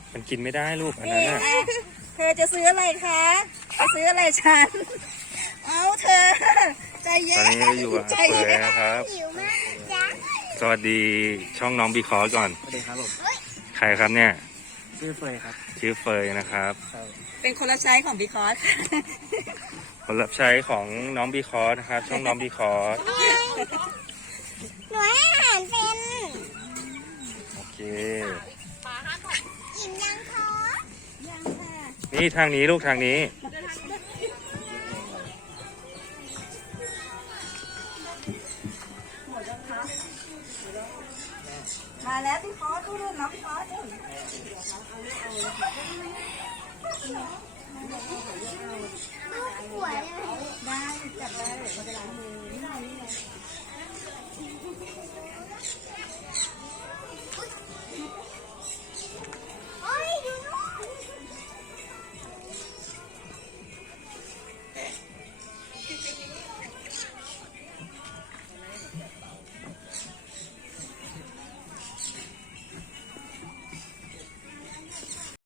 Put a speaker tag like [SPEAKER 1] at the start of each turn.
[SPEAKER 1] มันกินไม่ได้ลูกอันนั้นน่ะ
[SPEAKER 2] เธอจะซื้ออะไรคะจะซื้ออะไรฉันเอาเธอใจเย็
[SPEAKER 1] ตอน
[SPEAKER 2] น
[SPEAKER 1] นี้เราอยู่กับเฟยนะครับ
[SPEAKER 3] หิวมากจ้ะ
[SPEAKER 1] สวัสดีช่องน้องบีคอร์ก่อน
[SPEAKER 4] สวัสดีครับผม
[SPEAKER 1] ใครครับเนี่ย
[SPEAKER 4] ชื่อเฟยครับ
[SPEAKER 1] ชื่อเฟยนะครับ
[SPEAKER 2] เป็นคนรับใช้ของบิ๊กคอส
[SPEAKER 1] คนรับใช้ของน้องบีคอร์นะครับ ช่องน้องบีคอร์
[SPEAKER 3] หนูให้อาหารเป็น
[SPEAKER 1] โอเค
[SPEAKER 3] อิ่มยังคะ
[SPEAKER 2] ยังค่ะ
[SPEAKER 1] นี่ทางนี้ลูกทางนี้
[SPEAKER 2] มาแล้วบิ๊กคอสดูดูน้องบิ๊กคอสดู
[SPEAKER 3] ลูกหัวเลย
[SPEAKER 2] ได้จับได้เดี๋ยวเราไปล้างมือนี่ไงนี่ไง